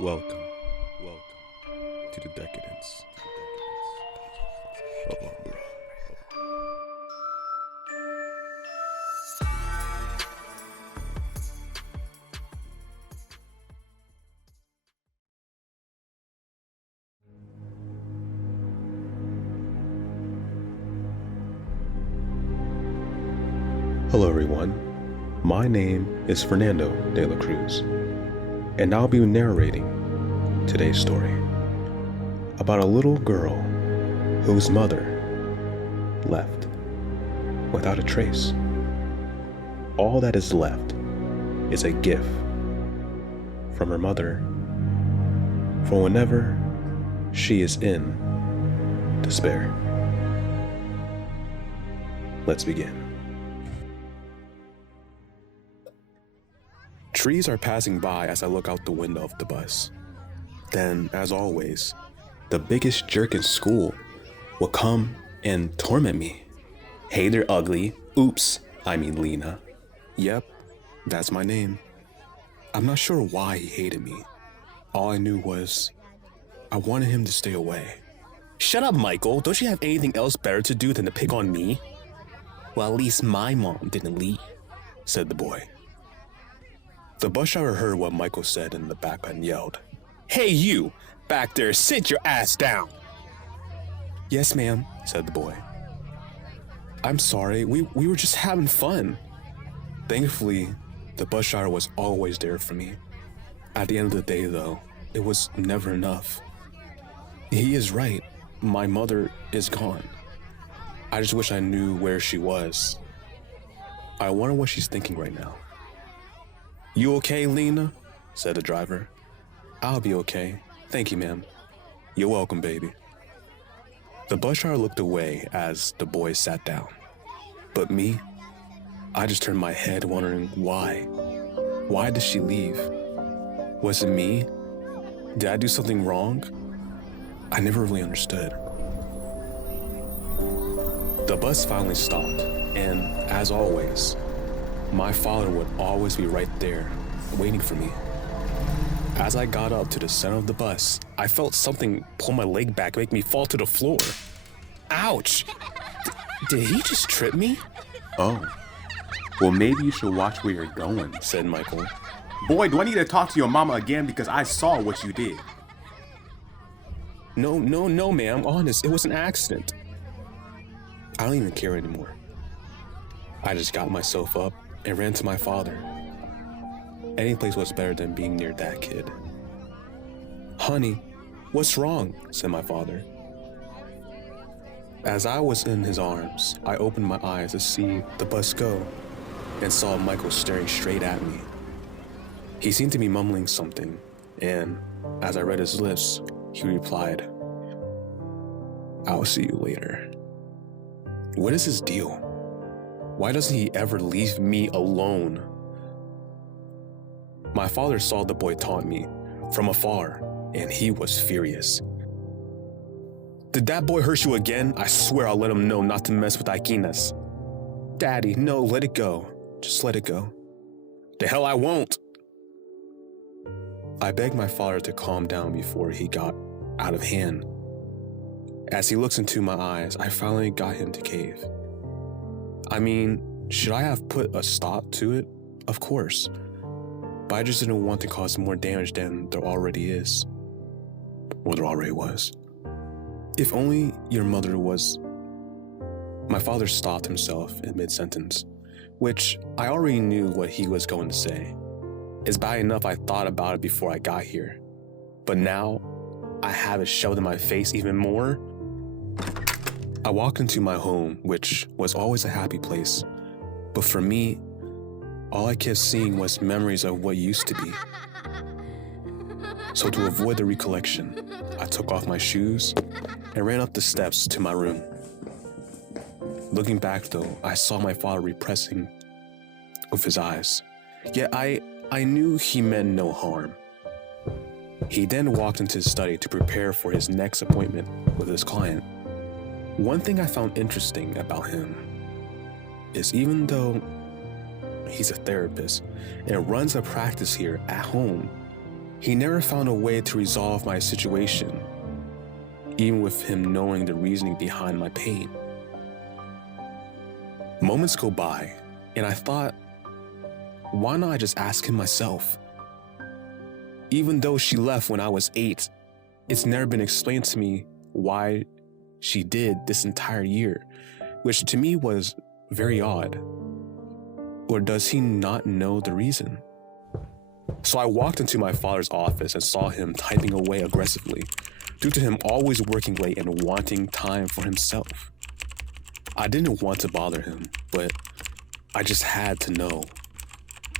Welcome to the Decadence of Umbra. Hello everyone, my name is Fernando de la Cruz, and I'll be narrating today's story about a little girl whose mother left without a trace. All that is left is a gift from her mother for whenever she is in despair. Let's begin. Trees are passing by as I look out the window of the bus. Then, as always, the biggest jerk in school will come and torment me. Hey there, ugly. Oops, I mean Lina. Yep, that's my name. I'm not sure why he hated me. All I knew was I wanted him to stay away. Shut up, Michael. Don't you have anything else better to do than to pick on me? Well, at least my mom didn't leave, said the boy. The bus driver heard what Michael said in the back and yelled, "Hey you, back there, sit your ass down." "Yes ma'am," said the boy. "I'm sorry, we were just having fun." Thankfully, the bus driver was always there for me. At the end of the day though, it was never enough. He is right, my mother is gone. I just wish I knew where she was. I wonder what she's thinking right now. "You okay, Lina?" said the driver. "I'll be okay. Thank you, ma'am." "You're welcome, baby." The bus driver looked away as the boy sat down. But me, I just turned my head wondering why. Why did she leave? Was it me? Did I do something wrong? I never really understood. The bus finally stopped, and as always, my father would always be right there, waiting for me. As I got up to the center of the bus, I felt something pull my leg back, make me fall to the floor. Ouch! Did he just trip me? "Oh, well maybe you should watch where you're going," said Michael. "Boy, do I need to talk to your mama again because I saw what you did." No, ma'am, honest, it was an accident. I don't even care anymore. I just got myself up and ran to my father. Any place was better than being near that kid. "Honey, what's wrong?" said my father. As I was in his arms, I opened my eyes to see the bus go and saw Michael staring straight at me. He seemed to be mumbling something, and as I read his lips, he replied, "I'll see you later." What is his deal? Why doesn't he ever leave me alone? My father saw the boy taunt me from afar, and he was furious. "Did that boy hurt you again? I swear I'll let him know not to mess with Aikinas." "Daddy, no, let it go. Just let it go." "The hell I won't." I begged my father to calm down before he got out of hand. As he looks into my eyes, I finally got him to cave. I mean, should I have put a stop to it? Of course. But I just didn't want to cause more damage than there already is. Or there already was. If only your mother was... My father stopped himself in mid-sentence, which I already knew what he was going to say. It's bad enough I thought about it before I got here. But now, I have it shoved in my face even more. I walked into my home, which was always a happy place. But for me, all I kept seeing was memories of what used to be. So to avoid the recollection, I took off my shoes and ran up the steps to my room. Looking back though, I saw my father repressing with his eyes. Yet I knew he meant no harm. He then walked into his study to prepare for his next appointment with his client. One thing I found interesting about him is even though he's a therapist and runs a practice here at home, He never found a way to resolve my situation, even with him knowing the reasoning behind my pain. Moments go by, and I thought, why not I just ask him myself? Even though she left when I was 8, it's never been explained to me why she did this entire year, which to me was very odd. Or does he not know the reason? So I walked into my father's office and saw him typing away aggressively, due to him always working late and wanting time for himself. I didn't want to bother him, but I just had to know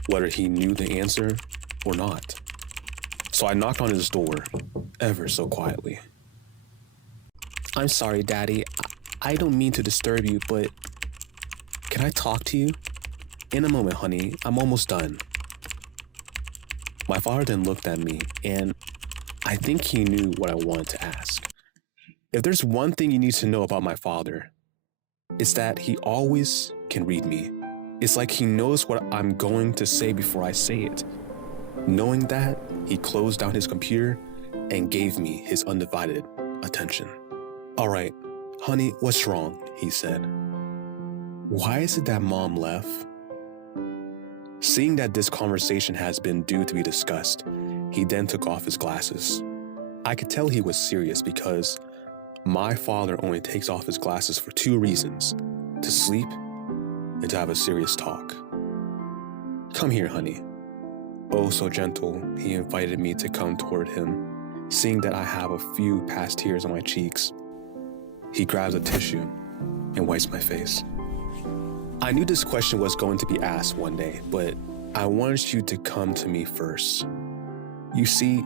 whether he knew the answer or not. So I knocked on his door, ever so quietly. I'm sorry, Daddy. I don't mean to disturb you, but can I talk to you? In a moment, honey. I'm almost done. My father then looked at me, and I think he knew what I wanted to ask. If there's one thing you need to know about my father, it's that he always can read me. It's like he knows what I'm going to say before I say it. Knowing that, he closed down his computer and gave me his undivided attention. All right, honey, what's wrong? He said. Why is it that Mom left? Seeing that this conversation has been due to be discussed, he then took off his glasses. I could tell he was serious because my father only takes off his glasses for 2 reasons: to sleep and to have a serious talk. Come here, honey. Oh, so gentle, he invited me to come toward him, seeing that I have a few past tears on my cheeks. He grabs a tissue and wipes my face. I knew this question was going to be asked one day, but I wanted you to come to me first. You see,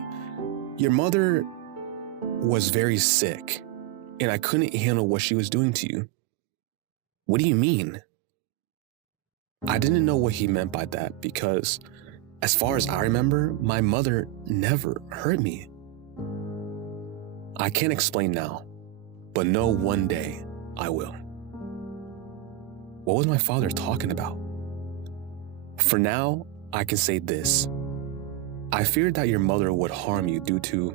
your mother was very sick, and I couldn't handle what she was doing to you. What do you mean? I didn't know what he meant by that because, as far as I remember, my mother never hurt me. I can't explain now, but know one day I will. What was my father talking about? For now, I can say this. I feared that your mother would harm you due to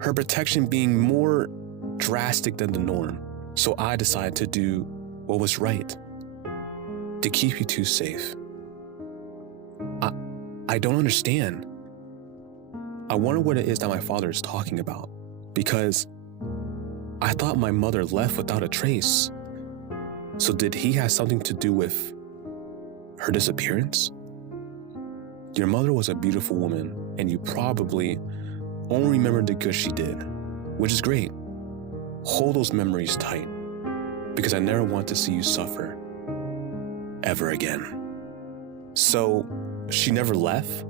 her protection being more drastic than the norm, so I decided to do what was right, to keep you two safe. I don't understand. I wonder what it is that my father is talking about, because I thought my mother left without a trace. So did he have something to do with her disappearance? Your mother was a beautiful woman, and you probably only remember the good she did, which is great. Hold those memories tight, because I never want to see you suffer ever again. So, she never left?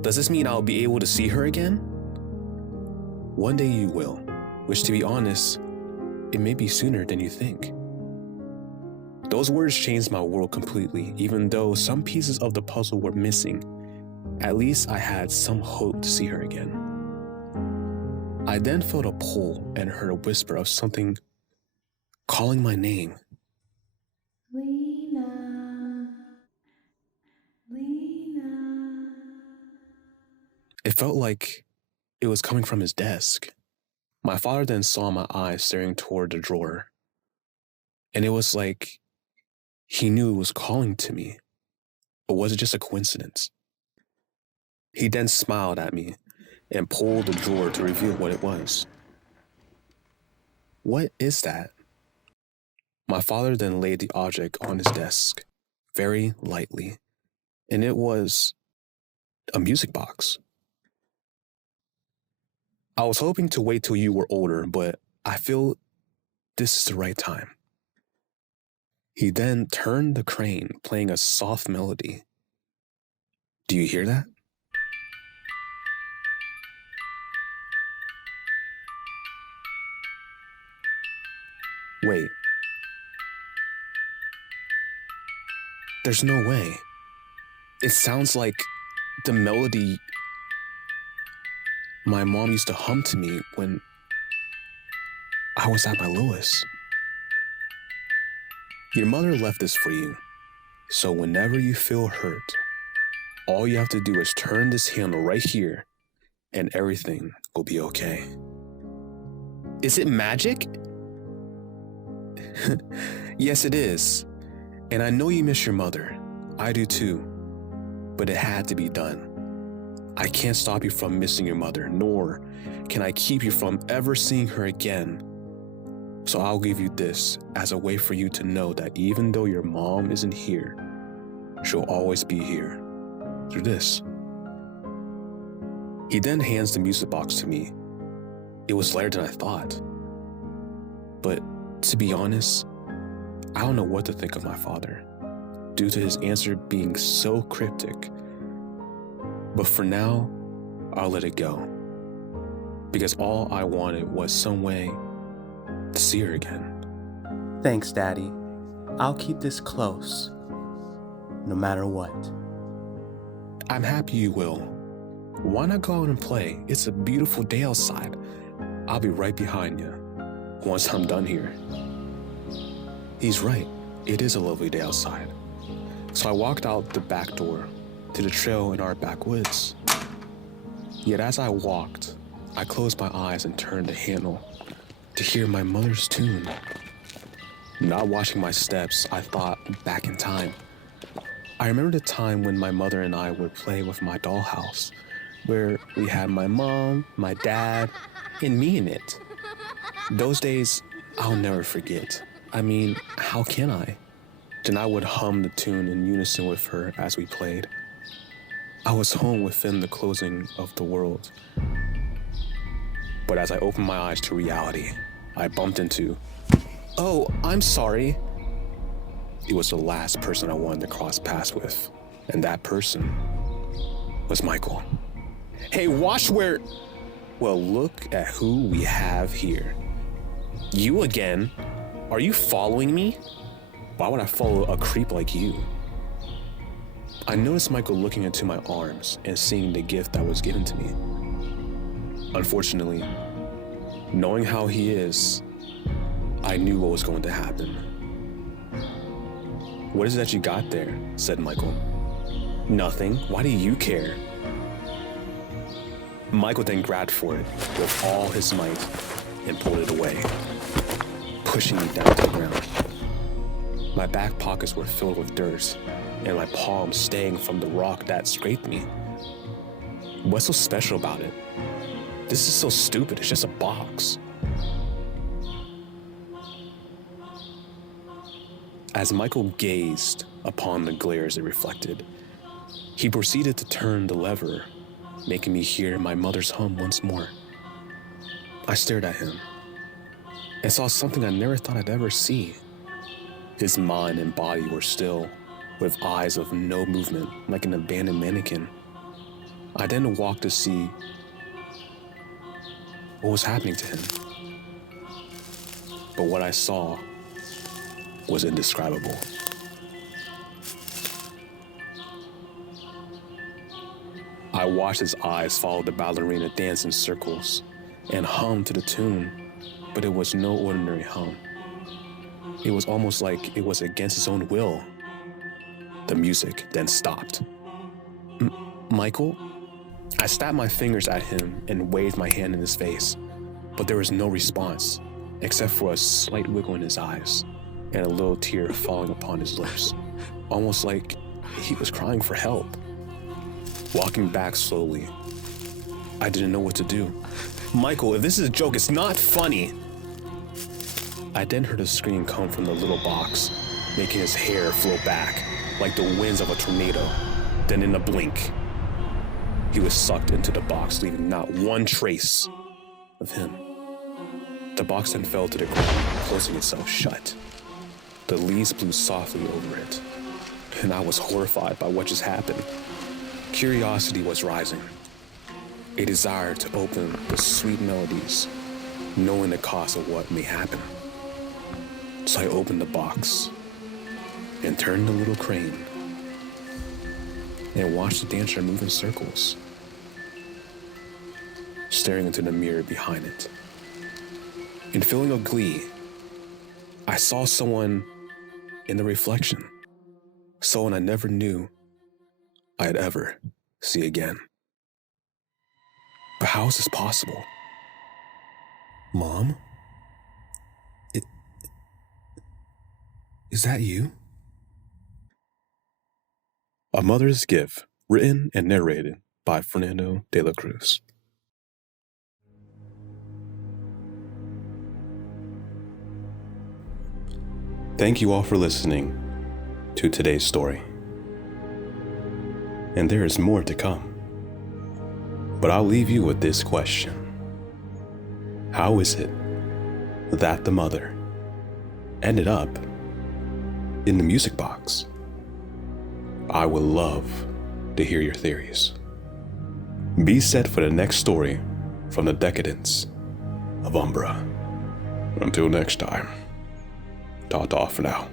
Does this mean I'll be able to see her again? One day you will, which, to be honest, it may be sooner than you think. Those words changed my world completely. Even though some pieces of the puzzle were missing, at least I had some hope to see her again. I then felt a pull and heard a whisper of something calling my name. Lina, Lina. It felt like it was coming from his desk. My father then saw my eyes staring toward the drawer, and it was like he knew it was calling to me. Or was it just a coincidence? He then smiled at me and pulled the drawer to reveal what it was. What is that? My father then laid the object on his desk, very lightly, and it was a music box. I was hoping to wait till you were older, but I feel this is the right time. He then turned the crane, playing a soft melody. Do you hear that? Wait. There's no way. It sounds like the melody my mom used to hum to me when I was at my lowest. Your mother left this for you, so whenever you feel hurt, all you have to do is turn this handle right here, and everything will be okay. Is it magic? Yes, it is. And I know you miss your mother. I do too. But it had to be done. I can't stop you from missing your mother, nor can I keep you from ever seeing her again. So I'll give you this as a way for you to know that even though your mom isn't here, she'll always be here through this. He then hands the music box to me. It was lighter than I thought. But to be honest, I don't know what to think of my father, due to his answer being so cryptic. But for now, I'll let it go. Because all I wanted was some way to see her again. Thanks, Daddy. I'll keep this close, no matter what. I'm happy you will. Why not go out and play? It's a beautiful day outside. I'll be right behind you once I'm done here. He's right. It is a lovely day outside. So I walked out the back door to the trail in our backwoods. Yet as I walked, I closed my eyes and turned the handle to hear my mother's tune. Not watching my steps, I thought back in time. I remember the time when my mother and I would play with my dollhouse, where we had my mom, my dad, and me in it. Those days, I'll never forget. I mean, how can I? Then I would hum the tune in unison with her as we played. I was home within the closing of the world. But as I opened my eyes to reality, I bumped into, "Oh, I'm sorry." It was the last person I wanted to cross paths with, and that person was Michael. Hey, watch where... Well, look at who we have here. You again? Are you following me? Why would I follow a creep like you? I noticed Michael looking into my arms and seeing the gift that was given to me. Unfortunately, knowing how he is, I knew what was going to happen. "What is that you got there?" said Michael. "Nothing. Why do you care?" Michael then grabbed for it with all his might and pulled it away, pushing me down to the ground. My back pockets were filled with dirt, and my palms staying from the rock that scraped me. What's so special about it? This is so stupid, it's just a box. As Michael gazed upon the glares it reflected, he proceeded to turn the lever, making me hear my mother's hum once more. I stared at him and saw something I never thought I'd ever see. His mind and body were still, with eyes of no movement, like an abandoned mannequin. I then walked to see what was happening to him. But what I saw was indescribable. I watched his eyes follow the ballerina dance in circles and hum to the tune, but it was no ordinary hum. It was almost like it was against his own will. The music then stopped. Michael? I snapped my fingers at him and waved my hand in his face, but there was no response, except for a slight wiggle in his eyes and a little tear falling upon his lips, almost like he was crying for help. Walking back slowly, I didn't know what to do. "Michael, if this is a joke, it's not funny." I then heard a scream come from the little box, making his hair flow back like the winds of a tornado. Then in a blink, he was sucked into the box, leaving not one trace of him. The box then fell to the ground, closing itself shut. The leaves blew softly over it, and I was horrified by what just happened. Curiosity was rising, a desire to open the sweet melodies, knowing the cost of what may happen. So I opened the box and turned the little crane and watched the dancer move in circles, staring into the mirror behind it. In feeling of glee, I saw someone in the reflection, someone I never knew I'd ever see again. But how is this possible? Mom? Is that you? A Mother's Gift, written and narrated by Fernando de la Cruz. Thank you all for listening to today's story. And there is more to come. But I'll leave you with this question. How is it that the mother ended up in the music box? I would love to hear your theories. Be set for the next story from the Decadence of Umbra. Until next time, ta-ta for now.